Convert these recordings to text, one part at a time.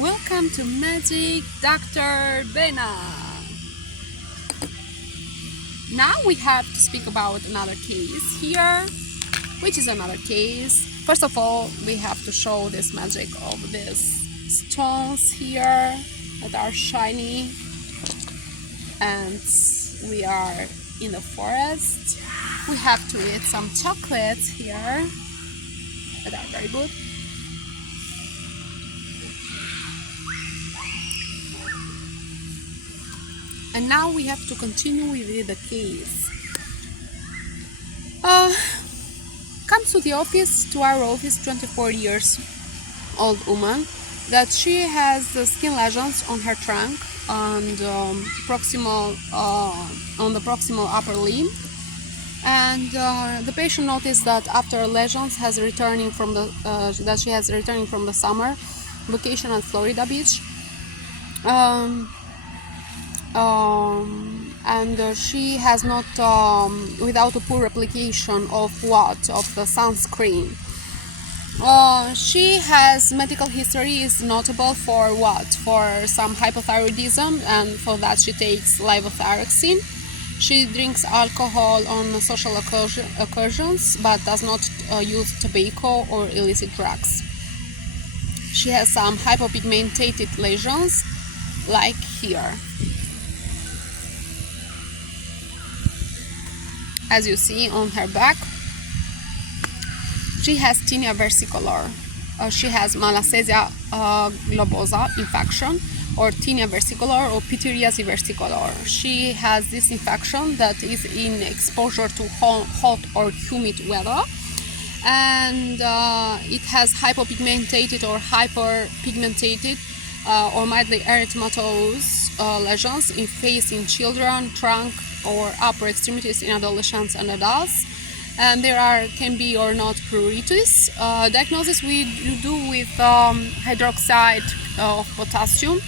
Welcome to Magic Dr Bena. Now we have to speak about another case here, which is another case. First of all, we have to show this magic of these stones here that are shiny, and we are in the forest. We have to eat some chocolates here that are very good. And now we have to continue with the case. Comes to the office, to our office, 24 years old woman, that she has skin lesions on her trunk and on the proximal upper limb. And the patient noticed that after lesions that she has returning from the summer vacation at Florida Beach. And she has not, without a poor application of the sunscreen. She has medical history, is notable for some hypothyroidism, and for that she takes levothyroxine. She drinks alcohol on social occasions, but does not use tobacco or illicit drugs. She has some hypopigmented lesions, like here. As you see on her back, she has tinea versicolor. She has Malassezia globosa infection, or tinea versicolor, or pityriasis versicolor. She has this infection that is in exposure to hot or humid weather, and it has hypopigmented or hyperpigmented or mildly erythematous lesions in face in children, trunk, or upper extremities in adolescents and adults. And there can be or not pruritus. Diagnosis we do with hydroxide of potassium.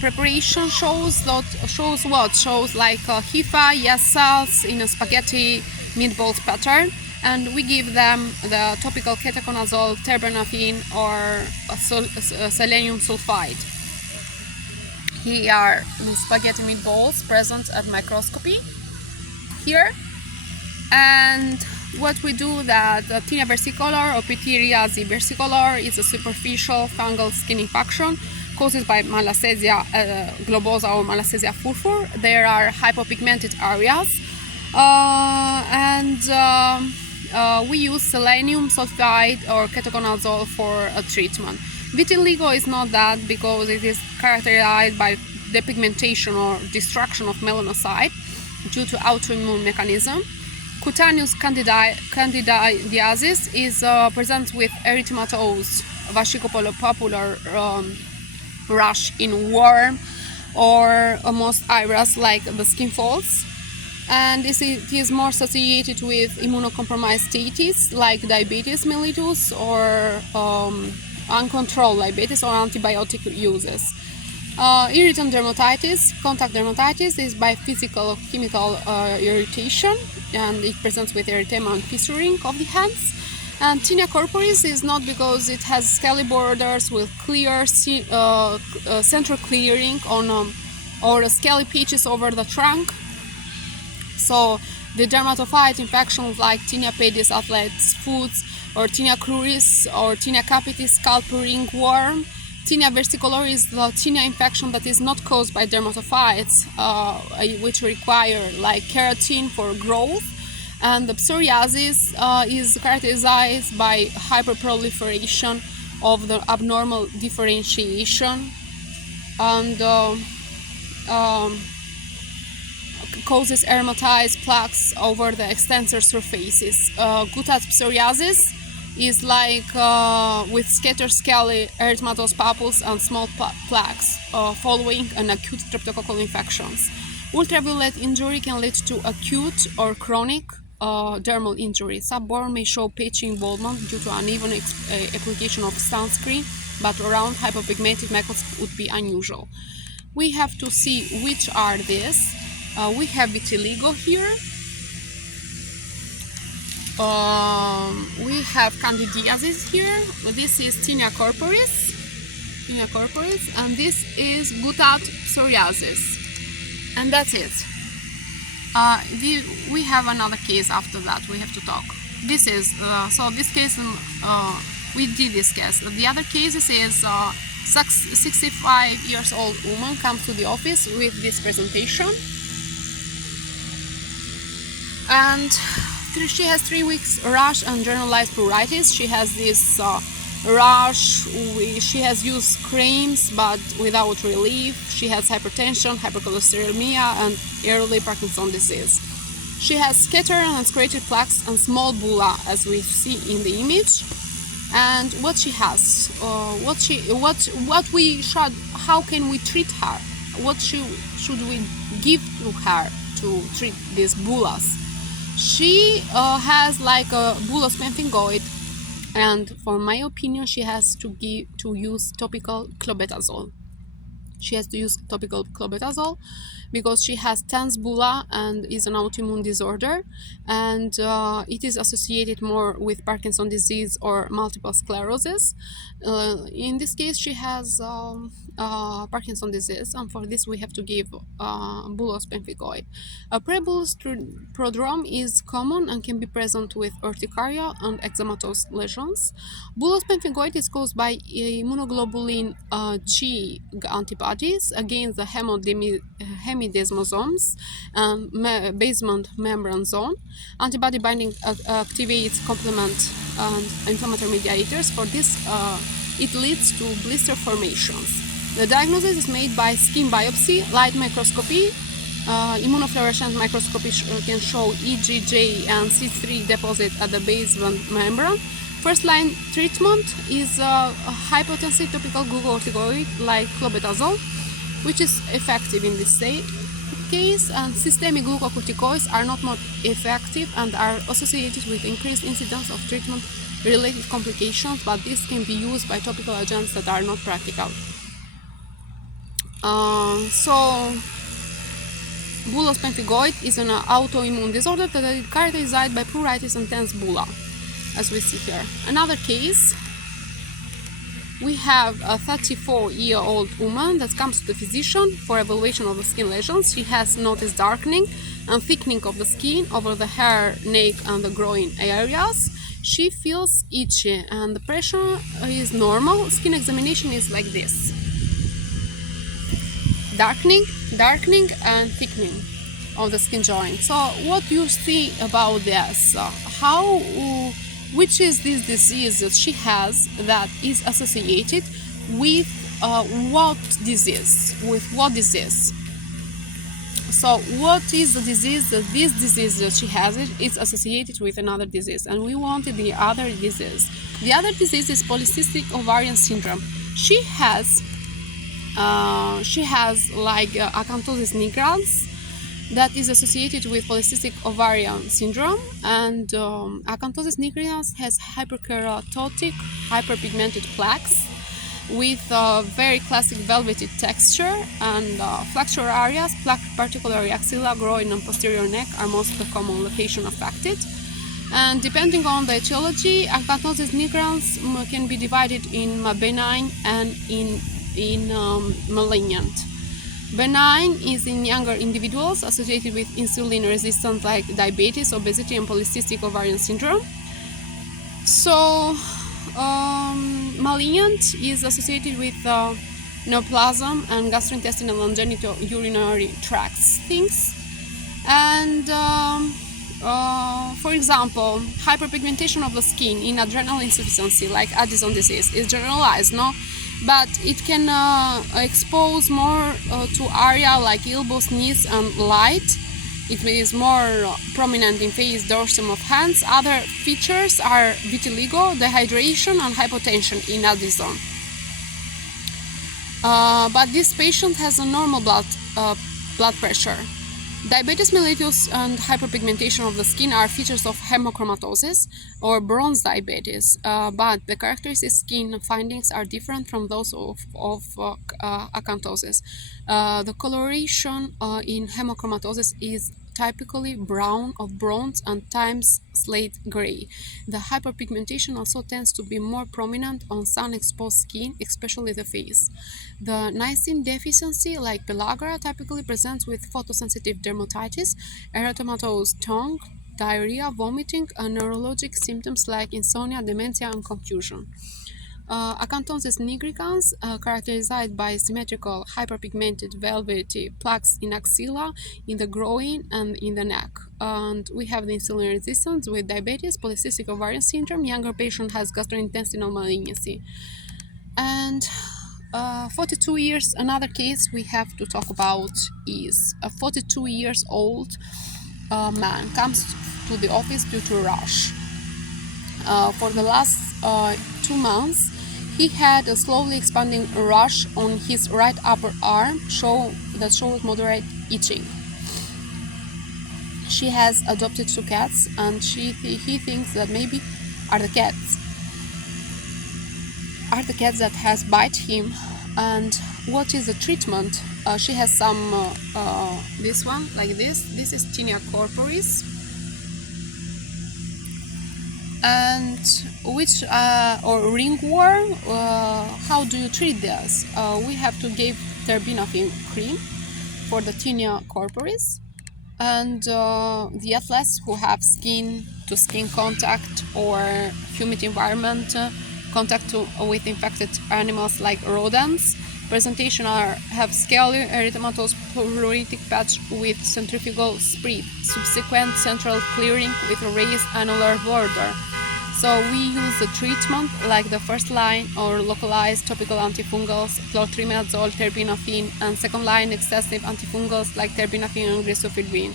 Preparation shows like HIFA, yes cells in a spaghetti meatballs pattern, and we give them the topical ketoconazole, terbinafine, or selenium sulfide. Here are the spaghetti meatballs present at microscopy here. And what we do, that the tinea versicolor or pityriasis versicolor is a superficial fungal skin infection caused by Malassezia globosa or Malassezia furfur. There are hypopigmented areas, and we use selenium sulfide or ketoconazole for a treatment. Vitiligo is not that, because it is characterized by depigmentation or destruction of melanocyte due to autoimmune mechanism. Cutaneous candidiasis is present with erythematous vasculopapular rash in warm or most areas like the skin folds, and it is more associated with immunocompromised states like diabetes mellitus or uncontrolled diabetes or antibiotic uses. Irritant dermatitis, contact dermatitis, is by physical or chemical irritation, and it presents with erythema and fissuring of the hands. And tinea corporis is not because it has scaly borders with clear central clearing on or scaly patches over the trunk. So the dermatophyte infections like tinea pedis, athlete's foot, or tinea cruris, or tinea capitis, scalp ringworm. Tinea versicolor is the tinea infection that is not caused by dermatophytes, which require like keratin for growth. And the psoriasis is characterized by hyperproliferation of the abnormal differentiation, and causes erythematized plaques over the extensor surfaces. Guttat psoriasis is like with scattered scaly erythematous papules and small plaques following an acute streptococcal infections. Ultraviolet injury can lead to acute or chronic dermal injury. Subborn may show patchy involvement due to uneven application of sunscreen, but around hypopigmented macles would be unusual. We have to see which are these. We have vitiligo here. We have candidiasis here. This is tinea corporis. Pinna corporis, and this is guttate psoriasis, and that's it. We have another case after that we have to talk. This is so this case we did this case. The other cases is 65 years old woman comes to the office with this presentation, and she has 3 weeks rash and generalized pruritus. She has this rash. She has used creams but without relief. She has hypertension, hypercholesterolemia, and early Parkinson's disease. She has scattered and scratched plaques and small bulla, as we see in the image. And what she has, how can we treat her? What should we give to her to treat these bullas? She has like a bullous pemphigoid, and for my opinion, she has to use topical clobetasol. She has to use topical clobetasol because she has tense bulla and is an autoimmune disorder, and it is associated more with Parkinson's disease or multiple sclerosis. In this case, she has Parkinson's disease, and for this we have to give bullous pemphigoid. A prebullous prodrome is common and can be present with urticaria and eczematous lesions. Bullous pemphigoid is caused by immunoglobulin G antibodies against the hemidesmosomes and basement membrane zone. Antibody binding activates complement and inflammatory mediators. For this, it leads to blister formations. The diagnosis is made by skin biopsy, light microscopy. Immunofluorescent microscopy can show EGJ and C3 deposit at the basement membrane. First line treatment is a hypotensive topical glucocorticoid like clobetasol, which is effective in this case, and systemic glucocorticoids are not more effective and are associated with increased incidence of treatment-related complications, but this can be used by topical agents that are not practical. Bullous pemphigoid is an autoimmune disorder that is characterized by pruritus and tense bulla, as we see here. Another case, we have a 34-year-old woman that comes to the physician for evaluation of the skin lesions. She has noticed darkening and thickening of the skin over the hair, neck, and the groin areas. She feels itchy, and the pressure is normal. Skin examination is like this: darkening, and thickening of the skin joint. So what you see about this? Which is this disease that she has that is associated with what disease? With what disease? So what is the disease that this disease that she has is associated with another disease, and we wanted the other disease. The other disease is polycystic ovarian syndrome. She has like acanthosis nigrans that is associated with polycystic ovarian syndrome, and acanthosis nigrans has hyperkeratotic, hyperpigmented plaques with very classic velvety texture, and flexural areas, plaque particularly axilla, groin, and posterior neck are most of the common location affected. And depending on the etiology, acanthosis nigrans can be divided in benign and in malignant. Benign is in younger individuals associated with insulin resistance like diabetes, obesity, and polycystic ovarian syndrome. So malignant is associated with neoplasm and gastrointestinal and genitourinary tracts things. And for example, hyperpigmentation of the skin in adrenal insufficiency like Addison disease is generalized, no? But it can expose more to area like elbows, knees, and light. It is more prominent in face, dorsum of hands. Other features are vitiligo, dehydration, and hypotension in Addison. But this patient has a normal blood pressure. Diabetes mellitus and hyperpigmentation of the skin are features of hemochromatosis or bronze diabetes, but the characteristic skin findings are different from those of acanthosis. The coloration in hemochromatosis is typically brown of bronze and times slate gray. The hyperpigmentation also tends to be more prominent on sun-exposed skin, especially the face. The niacin deficiency, like pellagra, typically presents with photosensitive dermatitis, erythematous tongue, diarrhea, vomiting, and neurologic symptoms like insomnia, dementia, and confusion. Acanthosis nigricans, characterized by symmetrical, hyperpigmented, velvety plaques in axilla, in the groin, and in the neck. And we have the insulin resistance with diabetes, polycystic ovarian syndrome. Younger patient has gastrointestinal malignancy. And 42 years, another case we have to talk about is a 42 years old man comes to the office due to rash. For the last 2 months, he had a slowly expanding rash on his right upper arm that showed moderate itching. She has adopted 2 cats, and he thinks that maybe are the cats that has bite him. And what is the treatment? She has some this one like this. This is Tinea corporis. And which or ringworm, how do you treat this? We have to give terbinafine cream for the Tinea corporis, and the athletes who have skin to skin contact or humid environment contact with infected animals like rodents. Presentation have scaly erythematous pruritic patch with centrifugal spread, subsequent central clearing with a raised annular border. So we use the treatment like the first line or localized topical antifungals, clotrimazole, terbinafine, and second line excessive antifungals like terbinafine and griseofulvin.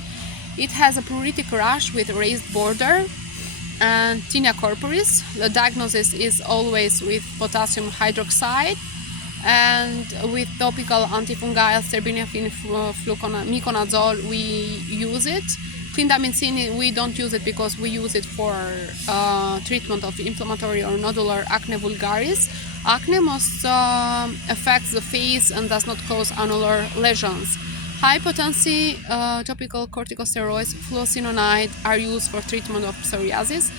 It has a pruritic rash with a raised border and Tinea corporis. The diagnosis is always with potassium hydroxide, and with topical antifungals, terbinafine, miconazole, we use it. Clindamycin, we don't use it because we use it for treatment of inflammatory or nodular acne vulgaris. Acne most affects the face and does not cause annular lesions. High potency topical corticosteroids, fluocinonide, are used for treatment of psoriasis,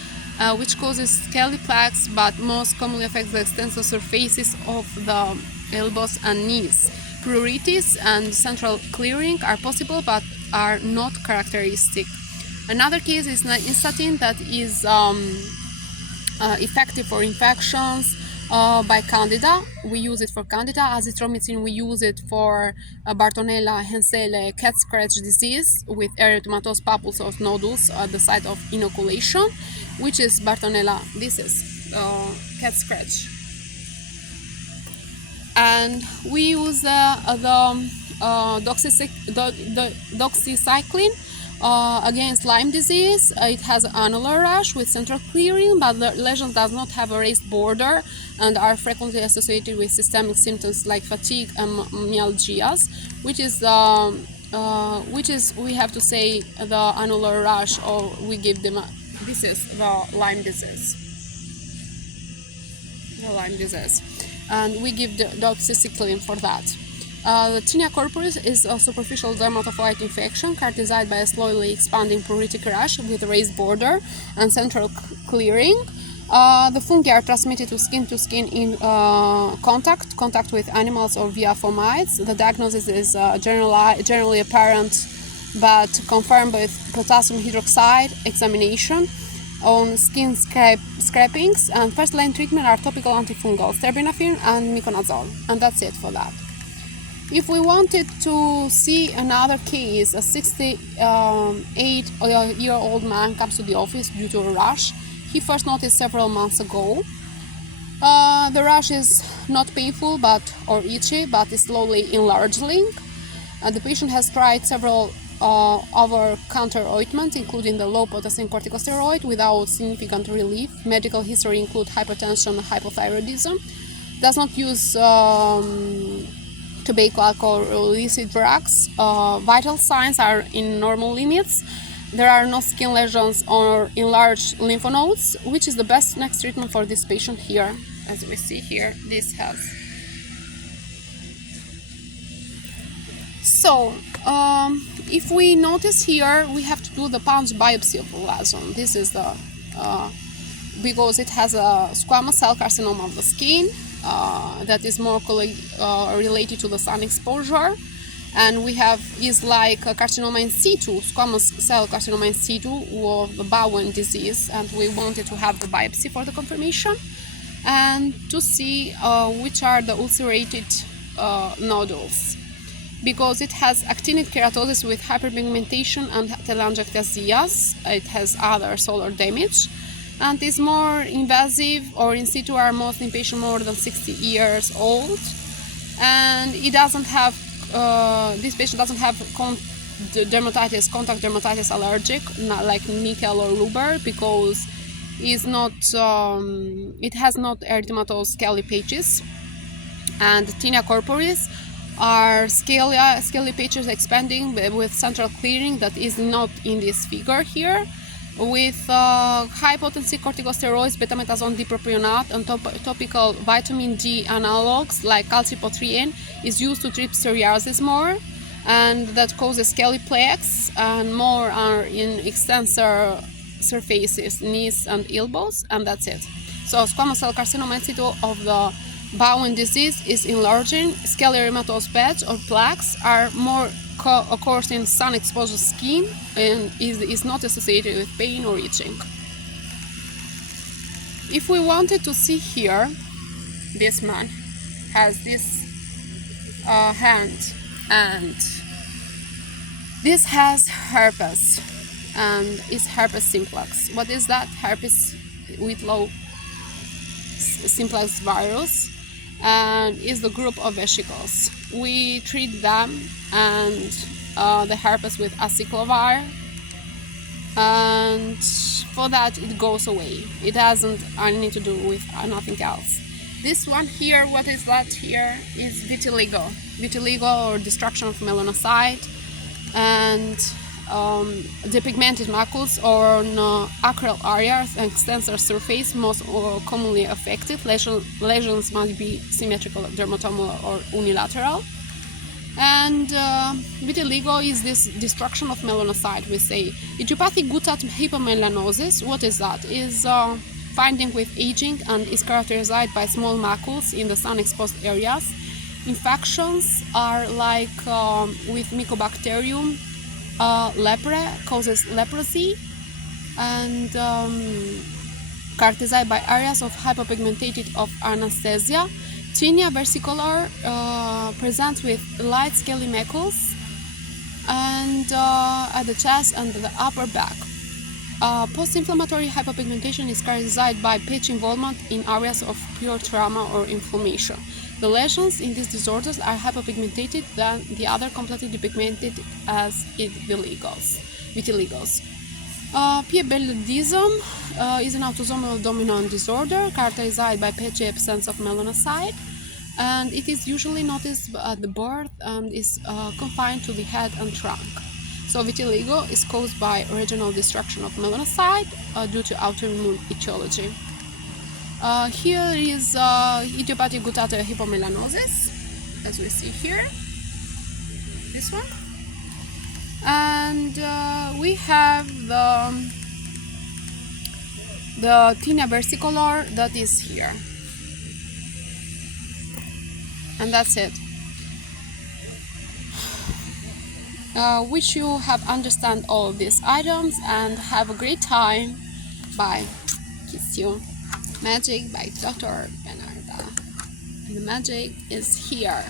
which causes scaly plaques but most commonly affects the extensor surfaces of the elbows and knees. Pruritus and central clearing are possible but are not characteristic. Another case is nystatin that is effective for infections by Candida. We use it for Candida. Azithromycin, we use it for Bartonella henselae cat scratch disease with erythematous papules of nodules at the site of inoculation, which is Bartonella. This is cat scratch. And we use the doxycycline against Lyme disease. It has annular rash with central clearing, but the lesion does not have a raised border and are frequently associated with systemic symptoms like fatigue and myalgias, which is we have to say the annular rash, or we give them this is the Lyme disease. And we give the doxycycline for that. The Tinea corporis is a superficial dermatophyte infection characterized by a slowly expanding pruritic rash with a raised border and central clearing. The fungi are transmitted to skin in contact with animals or via fomites. The diagnosis is generally apparent but confirmed with potassium hydroxide examination on skin scrapings, and first line treatment are topical antifungals, terbinafine and miconazole, and that's it for that. If we wanted to see another case, a 68-year-old man comes to the office due to a rash. He first noticed several months ago. The rash is not painful or itchy, but is slowly enlarging. The patient has tried several over-counter ointments, including the low-potassium corticosteroid, without significant relief. Medical history includes hypertension and hypothyroidism. Does not use tobacco, alcohol, or illicit drugs. Vital signs are in normal limits. There are no skin lesions or enlarged lymph nodes, which is the best next treatment for this patient here. As we see here, this has. So, If we notice here, we have to do the punch biopsy of the lesion. This is the because it has a squamous cell carcinoma of the skin that is more related to the sun exposure, and we have is like a carcinoma in situ, squamous cell carcinoma in situ, or the Bowen disease, and we wanted to have the biopsy for the confirmation and to see which are the ulcerated nodules, because it has actinic keratosis with hyperpigmentation and telangiectasias. It has other solar damage and is more invasive or in situ, are mostly in patients more than 60 years old, and it doesn't have this patient doesn't have dermatitis, contact dermatitis allergic, not like nickel or rubber, because it's not it has not erythematous scaly patches, and tinea corporis are scaly patches expanding with central clearing that is not in this figure here, with high potency corticosteroids, betamethasone dipropionate, and topical vitamin D analogs like calcipotriene is used to treat psoriasis more, and that causes scaly plaques, and more are in extensor surfaces, knees and elbows, and that's it. So squamous cell carcinoma in situ of the Bowen disease is enlarging. Scaly erythematous patch or plaques are more occurs in sun exposed skin and is not associated with pain or itching. If we wanted to see here, this man has this hand, and this has herpes, and it's herpes simplex. What is that? Herpes with low simplex virus, and is the group of vesicles. We treat them and the herpes with acyclovir, and for that it goes away. It doesn't anything to do with nothing else. This one here, what is that here, is vitiligo. Vitiligo, or destruction of melanocyte, and depigmented macules on acral areas and extensor surface, most commonly affected. Lesions must be symmetrical, dermatomal or unilateral. And vitiligo is this destruction of melanocyte. We say idiopathic guttate hypomelanosis. What is that? Is finding with aging and is characterized by small macules in the sun-exposed areas. Infections are like with Mycobacterium leprae, causes leprosy, and characterized by areas of hypopigmentated of anesthesia. Tinea versicolor presents with light scaly macules and at the chest and the upper back. Post-inflammatory hypopigmentation is characterized by patch involvement in areas of pure trauma or inflammation. The lesions in these disorders are hypopigmentated than the other completely depigmented as vitiligos. Pueblidism is an autosomal dominant disorder characterized by patchy absence of melanocyte, and it is usually noticed at the birth and is confined to the head and trunk. So vitiligo is caused by regional destruction of melanocyte due to autoimmune etiology. Here is idiopathic guttate hypomelanosis, as we see here, this one. And we have the tinea versicolor that is here. And that's it. Wish you have understand all these items and have a great time. Bye. Kiss you. Magic by Dr. Bena. And the magic is here.